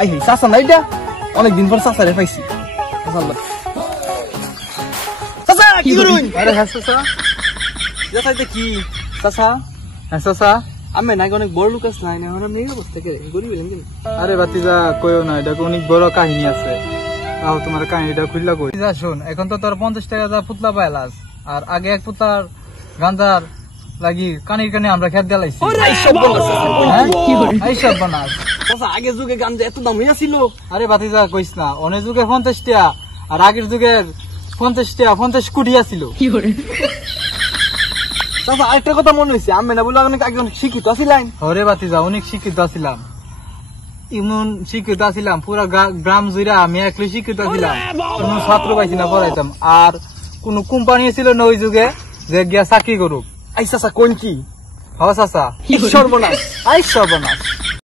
I হে চাচা না এটা অনেকদিন পর চাচারে পাইছি চাচা কি করুন আরে হ্যাঁ চাচা চাচা কি চাচা হ্যাঁ চাচা আমি নাকি অনেক বড় লোক আছে না এখন আপনি অবস্থা কে গরিব আরে বাতিজা কইও না এটা অনেক বড় কাহিনী আছে তাও তোমার কাহিনীটা খুললা কই যা শোন এখন তো তোর 50 টাকা যা পুতলা পাইলাস আর আগে এক পুতলার গান্ধার লাগি কানির কানে আমরা খেত দিলাইছি এইসব বানাস আগে যুগে গাঞ্জা এত দাম হইয়াছিল আরে বাতিজা কইস না অনেক যুগে 50 টাকা আর আগের যুগের 50 টাকা 50 কোটি আছিল চাচা আরেকটা কথা মনে হয়েছে আমি না বলে অনেক একজন শিক্ষিত আছিলেন হরে বাতিজা অনেক শিক্ষিত আছিলাম এমন শিক্ষিত আছিলাম পুরা গ্রাম জুড়ে আমি একলাই শিক্ষিত আছিলাম কোন ছাত্র পাইছি না পড়াইতাম আর কোন কোম্পানি ছিল না ওই যুগে যে গিয়া চাকরি করুক আই চাচা কোন কি হ চাচা সর্বনাশ আই সর্বনাশ